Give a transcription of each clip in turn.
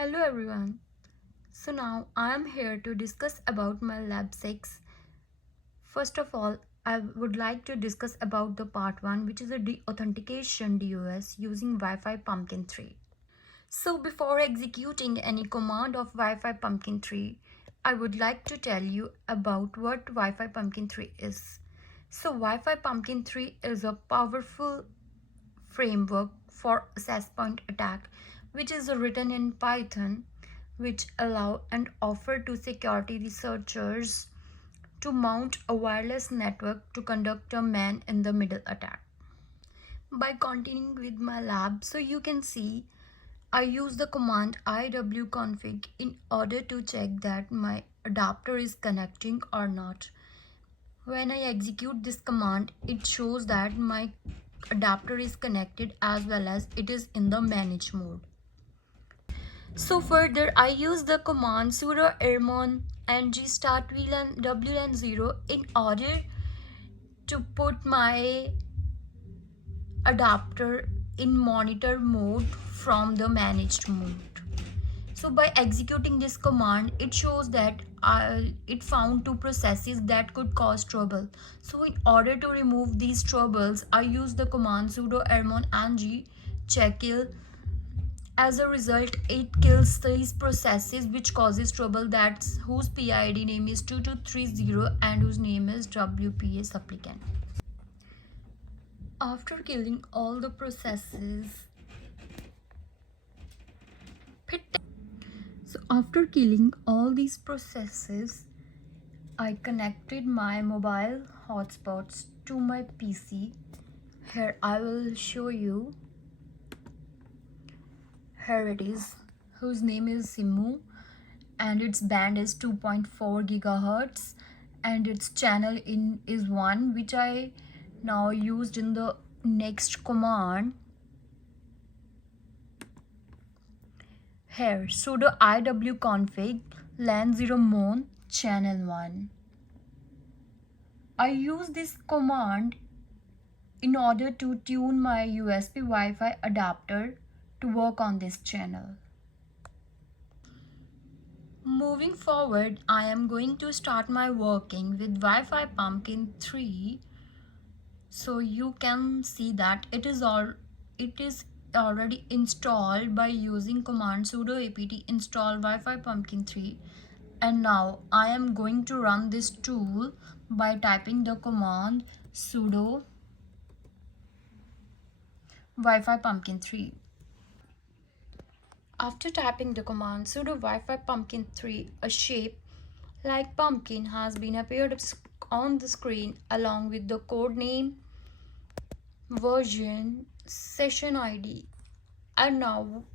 Hello everyone. So now I am here to discuss about my lab 6. First of all, I would like to discuss about the part 1, which is a authentication DOS using Wi-Fi Pumpkin 3. So before executing any command of Wi-Fi Pumpkin 3, I would like to tell you about what Wi-Fi Pumpkin 3 is. So Wi-Fi Pumpkin 3 is a powerful framework for access point attack, which is written in Python, which allow and offer to security researchers to mount a wireless network to conduct a man-in-the-middle attack. By continuing with my lab, so you can see I use the command iwconfig in order to check that my adapter is connecting or not. When I execute this command, it shows that my adapter is connected as well as it is in the manage mode. So further, I use the command sudo ermon ng start wlan 0 in order to put my adapter in monitor mode from the managed mode. So by executing this command, it shows that it found two processes that could cause trouble. So in order to remove these troubles, I use the command sudo ermon ng checkkill. As a result, it kills these processes which causes trouble, that's whose PID name is 2230 and whose name is WPA supplicant. After killing all the processes, after killing all these processes, I connected my mobile hotspots to my PC. Here I will show you. Here it is, whose name is Simu, and its band is 2.4 gigahertz, and its channel in is 1, which I now used in the next command. Here sudo iwconfig lan0mon channel 1. I use this command in order to tune my USB Wi-Fi adapter to work on this channel. Moving forward, I am going to start my working with Wi-Fi Pumpkin 3. So you can see that it is already installed by using command sudo apt install Wi-Fi Pumpkin 3. And now I am going to run this tool by typing the command sudo Wi-Fi Pumpkin 3. After typing the command sudo Wi-Fi Pumpkin 3, a shape like pumpkin has been appeared on the screen along with the code name, version, session ID. And now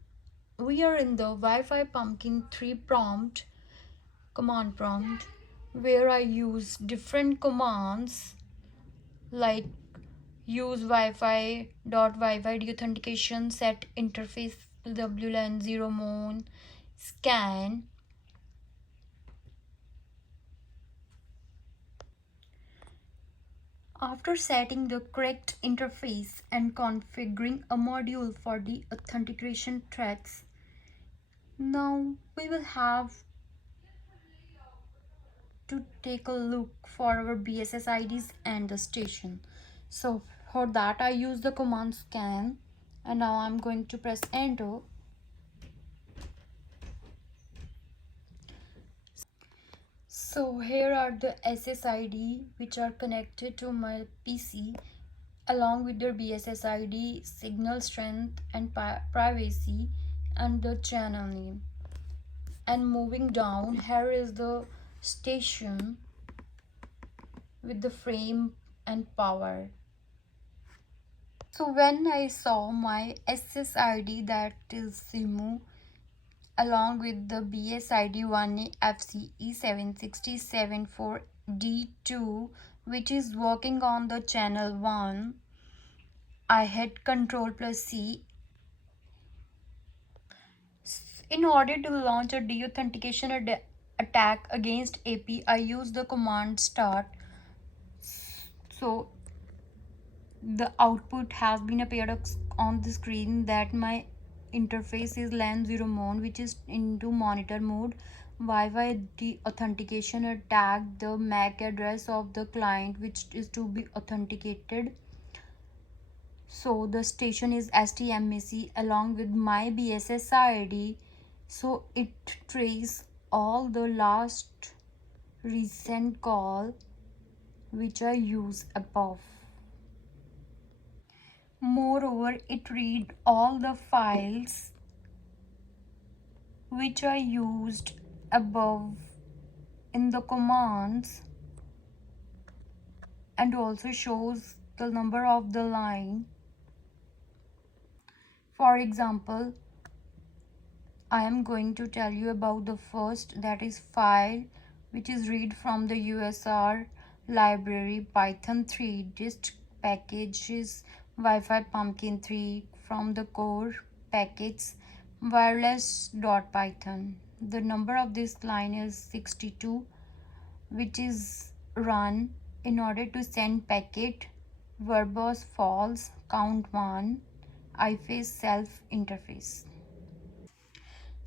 we are in the Wi-Fi Pumpkin 3 command prompt, where I use different commands like use Wi-Fi deauthentication, set interface wlan0mon, scan. After setting the correct interface and configuring a module for the authentication threads, now we will have to take a look for our BSS IDs and the station. So for that I use the command scan, and now I'm going to press enter. So here are the SSID which are connected to my PC along with their BSS ID, signal strength and privacy, and the channel name. And moving down, here is the station with the frame and power. So when I saw my SSID, that is Simu, along with the BSID 1FCE76074D2, which is working on the channel 1, I hit Ctrl+C. In order to launch a deauthentication attack against AP, I use the command start. So the output has been appeared on the screen that my interface is LAN 0 mode, which is into monitor mode. Wi-Fi deauthentication attack the MAC address of the client which is to be authenticated. So the station is STMAC along with my BSS ID. So it traces all the last recent call which I use above. Moreover, it read all the files which I used above in the commands, and also shows the number of the line. For example, I am going to tell you about the first, that is file, which is read from the USR library Python 3 dist packages Wi-Fi Pumpkin 3 from the core package wireless.python. The number of this line is 62, which is run in order to send packet verbose false count 1 iFace self interface.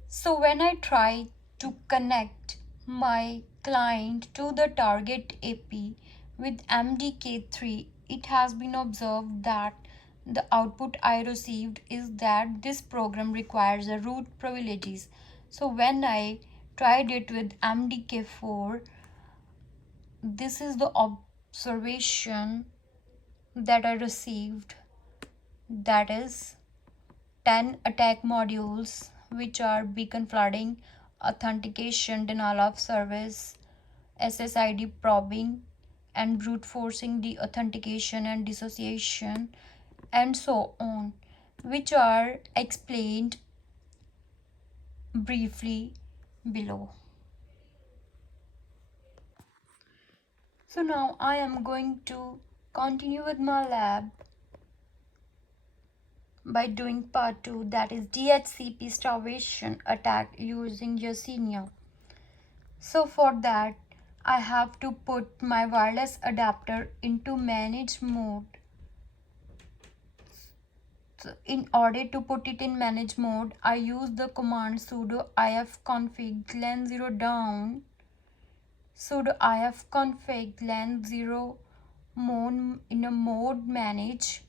So when I try to connect my client to the target AP with MDK3, it has been observed that the output I received is that this program requires a root privileges. So when I tried it with MDK4, this is the observation that I received, that is 10 attack modules, which are beacon flooding, authentication, denial of service, SSID probing, and brute forcing deauthentication and dissociation, and so on, which are explained briefly below. So now I am going to continue with my lab by doing part 2, that is DHCP starvation attack using Yersinia. So for that I have to put my wireless adapter into manage mode. So in order to put it in manage mode, I use the command sudo ifconfig len 0 down, sudo ifconfig len 0 mode in a mode manage,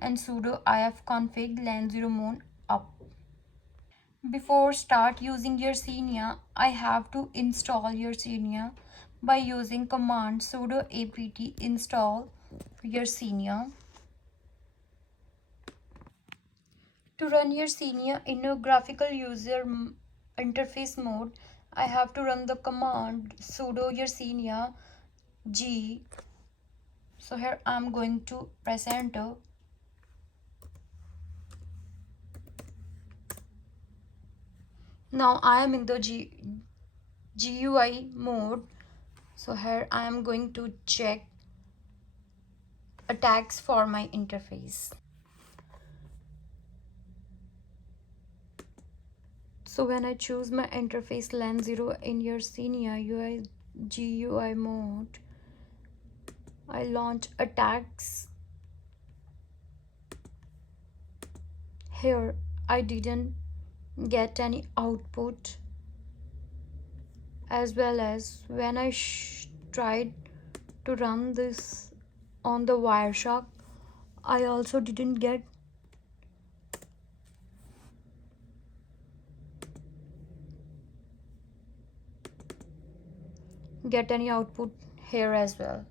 and sudo ifconfig len 0 mode up. Before start using Yersinia, I have to install Yersinia by using command sudo apt install Yersinia. To run Yersinia in a graphical user interface mode, I have to run the command sudo Yersinia g. So here I am going to press enter. Now I am in the GUI mode. So here I am going to check attacks for my interface. So when I choose my interface len 0 in Yersinia GUI mode, I launch attacks. Here I didn't get any output, as well as when I tried to run this on the Wireshark, I also didn't get any output here as well.